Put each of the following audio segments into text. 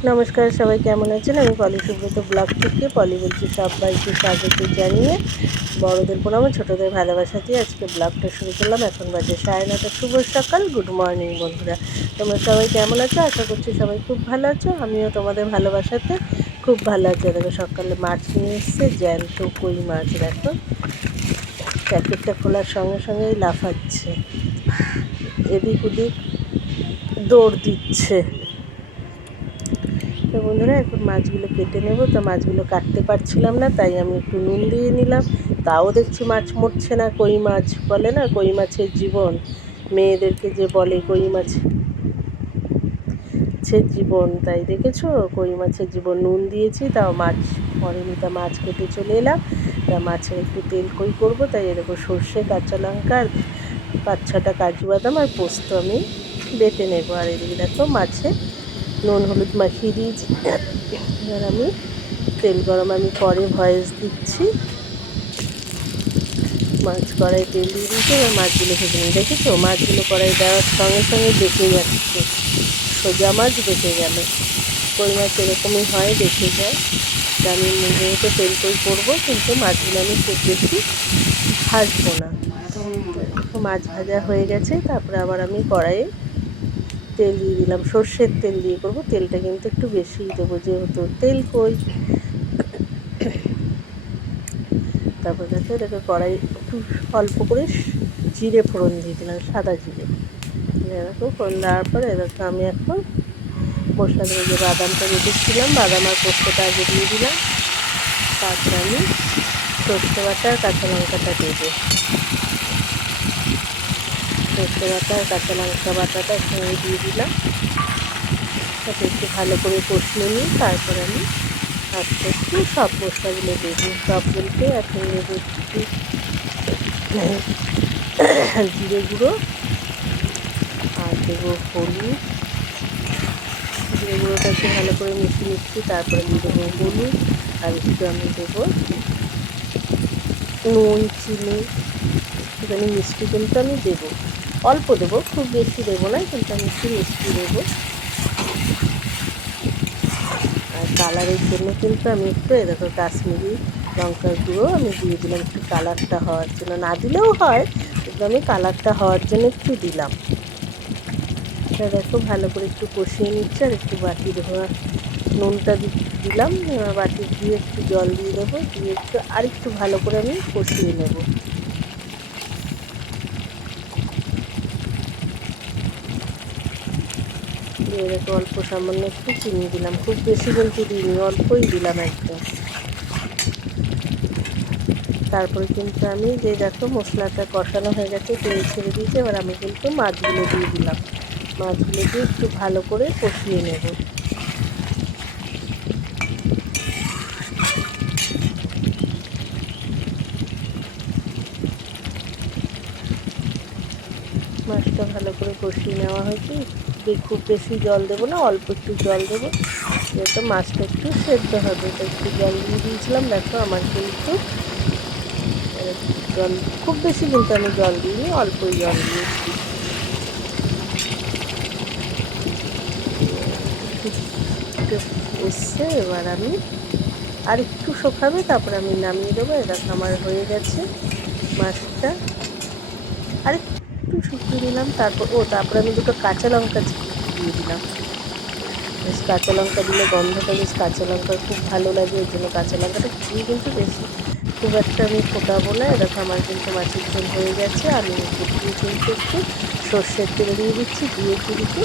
নমস্কার, সবাই কেমন আছেন? আমি পলি সুব্রত ব্লগ থেকে পলি বলছি সবাইকে স্বাগত জানিয়ে বড়দের প্রণাম, ছোটোদের ভালোবাসা দিয়ে আজকে ব্লগটা শুরু করলাম। এখন বাজে সাড়ে নটা শুভ সকাল, গুড মর্নিং বন্ধুরা। তোমরা সবাই কেমন আছো? আশা করছি সবাই খুব ভালো আছো। আমিও তোমাদের ভালোবাসাতে খুব ভালো আছি। দেখো, সকালে মাছ নিয়ে এসছে, জ্যান্ত কই মাছ, দেখো। প্যাকেটটা খোলার সঙ্গে সঙ্গেই লাফাচ্ছে। এদিক ওদিক দৌড় দিচ্ছে। তো বন্ধুরা, এখন মাছগুলো কেটে নেব। তো মাছগুলো কাটতে পারছিলাম না, তাই আমি একটু নুন দিয়ে নিলাম। তাও দেখছি মাছ মরছে না, কই মাছ বলে না, কই মাছের জীবন। মেয়েদেরকে যে বলে কই মাছ মাছের জীবন, তাই দেখেছ? কই মাছের জীবন, নুন দিয়েছি, তাও মাছ মরেনি, তা মাছ কেটে চলে এলাম। তা মাছের একটু তেল কই করব, তাই এরকম সর্ষে, কাঁচা লঙ্কা পাঁচ ছটা কাজু বাদাম আর পোস্ত আমি বেটে নেব। আর এদিকে দেখো মাছে নুন, হলুদ, মাখিয়ে দিয়েছি। এবার আমি তেল গরম আমি পরে ভয়েস দিচ্ছি। মাছ কড়াই তেল দিয়ে দিয়েছি, এবার মাছগুলো ভেজে নিই। দেখেছ? মাছগুলো কড়াই দেওয়ার সঙ্গে সঙ্গে বেঁকে যাচ্ছে। সোজা মাছ বেঁকে গেল। কই মাছ এরকমই হয় দেখে যায়। আমি নিজে তো তেল কই করব, কিন্তু মাছগুলো আমি খুব বেশি ভাজবো না। মাছ ভাজা হয়ে গেছে, তারপরে আবার আমি কড়াইয়ে তেল দিয়ে দিলাম, সর্ষের তেল দিয়ে করব, তেলটা কিন্তু একটু বেশিই দেবো যেহেতু তেল কই। তারপর দেখো দেখো কড়াই একটু অল্প করে জিরে ফোড়ন দিয়ে দিলাম, সাদা জিরে। দেখো ফোড়ন দেওয়ার পরে দেখো আমি এখন মশলা দেবো যে বাদামটা রেখেছিলাম, বাদাম আর পোস্তটা আগে দিয়ে দিলাম। তারপরে আমি সর্ষে বাটা কাঁচা লঙ্কাটা দেবো। সর্ষে বাটা আর কাঁচা লঙ্কা বাটাটা সঙ্গে দিয়ে দিলাম। তাতে একটু ভালো করে কষিয়ে নিই তারপর আমি আস্তে আস্তে সব মশলাগুলো দেবো সবগুলোকে এখন নেব একটু জিরে গুঁড়ো আর দেবো হলুদ। জিরে গুঁড়োটা একটু ভালো করে মিশিয়ে নিচ্ছি, তারপরে দিয়ে দেবো হলুদ আর একটু আমি দেবো নুন, চিনি, একটুখানি মিষ্টি কিন্তু আমি দেবো। অল্প দেবো, খুব বেশি দেবো না, কিন্তু আমি একটু মিষ্টি দেবো। আর কালারের জন্য কিন্তু আমি একটু এরকম কাশ্মীরি লঙ্কার গুঁড়ো আমি দিয়ে দিলাম, একটু কালারটা হওয়ার জন্য। না দিলেও হয়, কিন্তু আমি কালারটা হওয়ার জন্য একটু দিলাম। দেখো ভালো করে একটু কষিয়ে নিচ্ছে আর একটু বাটি ধোয়া নুনটা দিলাম বাটি দিয়ে একটু জল দিয়ে দেবো, দিয়ে একটু আর একটু ভালো করে আমি কষিয়ে নেব। দিয়ে রেখে অল্প সামান্য একটু চিনি দিলাম, খুব বেশি কিন্তু দিইনি, অল্পই দিলাম একদম। তারপরে কিন্তু আমি যে দেখো মশলাটা কষানো হয়ে গেছে, তেল ছেড়ে দিয়েছি, এবার আমি কিন্তু মাছগুলো দিয়ে দিলাম। মাছগুলো দিয়ে একটু ভালো করে কষিয়ে নেব। মাছটা ভালো করে কষিয়ে নেওয়া হয়েছে। যে খুব বেশি জল দেবো না, অল্প একটু জল দেবো। যেহেতু মাছটা একটু সেদ্ধ হবে তো একটু জল দিয়ে দিয়েছিলাম। দেখো আমার কিন্তু, জল, খুব বেশি কিন্তু আমি জল দিইনি, অল্পই জল দিয়েছি। এসছে এবার আমি আর একটু শোকাবে, তারপর আমি নামিয়ে দেবো। এটা আমার হয়ে গেছে মাছটা। আর শুকিয়ে দিলাম তারপর, ও, তারপরে আমি দুটো কাঁচা লঙ্কা দিয়ে দিলাম। বেশ কাঁচা লঙ্কা দিলে গন্ধটা বেশ কাঁচা লঙ্কা খুব ভালো লাগে ওই জন্য কাঁচা লঙ্কাটা দিয়ে কিন্তু বেশি। খুব একটা আমি ফোটাবো না এরকম আমার কিন্তু মাছের ঝোল হয়ে গেছে, আমি দিয়ে কিন্তু একটু সর্ষের তেল দিয়ে দিচ্ছি, দিয়ে কিন্তু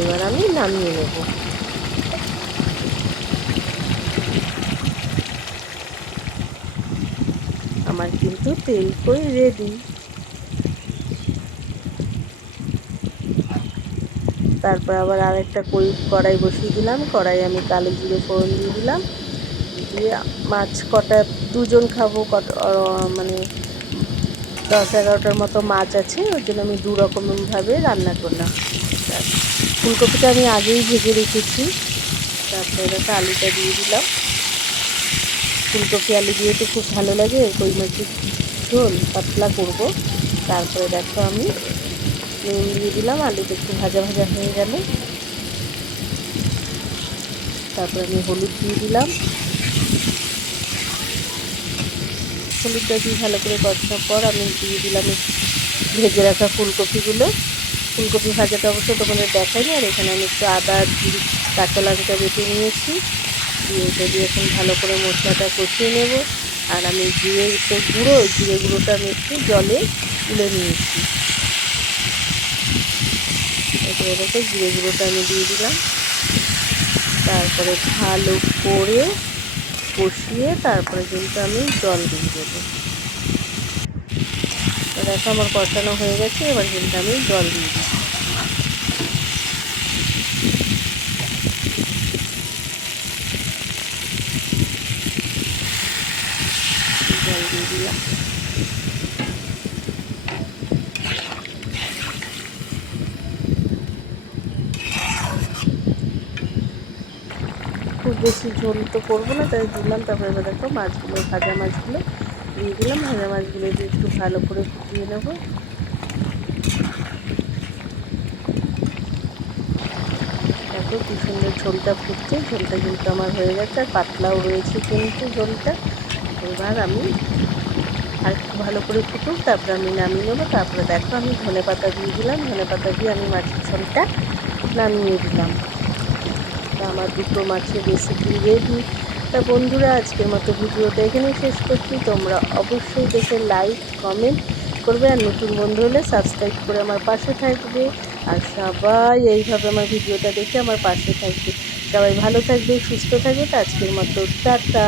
এবার আমি নামিয়ে নেব। আমার কিন্তু তেল কই রেডি তারপর আবার আরেকটা কই কড়াই বসিয়ে দিলাম। কড়াই আমি কালো জিরে ফোড়ন দিয়ে দিলাম। দিয়ে মাছ কটা, দুজন খাব কত মানে দশ এগারোটার মতো মাছ আছে, ওই জন্য আমি দু রকমভাবে রান্না করলাম। ফুলকপিটা আমি আগেই ভেজে রেখেছি। তারপরে দেখো আলুটা দিয়ে দিলাম। ফুলকপি, আলু দিয়ে তো খুব ভালো লাগে, কই মাছের ঝোল, পাতলা করব। তারপরে দেখো আমি নুন দিয়ে দিলাম, আলুটা একটু ভাজা ভাজা হয়ে গেলে। তারপর আমি হলুদ দিয়ে দিলাম। হলুদটা দিয়ে ভালো করে কষানোর পর আমি দিয়ে দিলাম ভেজে রাখা ফুলকপিগুলো। ফুলকপি ভাজাটা অবশ্য তোমাদের দেখাইনি, আর এখানে আমি একটু আদা কাঁচা লঙ্কা বেটে নিয়েছি। দিয়ে এটা দিয়ে এখন ভালো করে মশলাটা কষিয়ে নেব। আর আমি জিরে তো গুঁড়ো জিরে গুঁড়োটা আমি একটু জলে তুলে নিয়েছি। এরপরে দেখো জিরে গুঁড়োটা আমি দিয়ে দিলাম। তারপরে ভালো করে কষিয়ে তারপরে কিন্তু আমি জল দিয়ে দেবো। দেখো আমার কষানো হয়ে গেছে, এবার কিন্তু আমি জল দিয়ে দিই জল দিয়ে দিলাম। বেশি ঝোল তো করব না, তাই দিলাম। তারপরে এবার দেখো মাছগুলো, ভাজা মাছগুলো দিয়ে দিলাম। ভাজা মাছগুলো দিয়ে একটু ভালো করে ফুটিয়ে নেব। দেখো কি সুন্দর ঝোলটা ফুটছে। ঝোলটা কিন্তু আমার হয়ে গেছে, আর পাতলাও রয়েছে কিন্তু ঝোলটা। এবার আমি আর একটু ভালো করে ফুটুক, তারপরে আমি নামিয়ে নেব। তারপরে দেখো আমি ধনে পাতা দিয়ে দিলাম। ধনে পাতা দিয়ে আমি মাছের ঝোলটা নামিয়ে দিলাম। তা আমার দুটো মাছের রেসিপি রেডি তা বন্ধুরা, আজকের মতো ভিডিওটা এখানেই শেষ করছি। তোমরা অবশ্যই দেখে লাইক কমেন্ট করবে আর নতুন বন্ধু হলে সাবস্ক্রাইব করে আমার পাশে থাকবে। আর সবাই এইভাবে আমার ভিডিওটা দেখে আমার পাশে থাকবে। সবাই ভালো থাকবে, সুস্থ থাকবে। তো আজকের মতো, টাটা।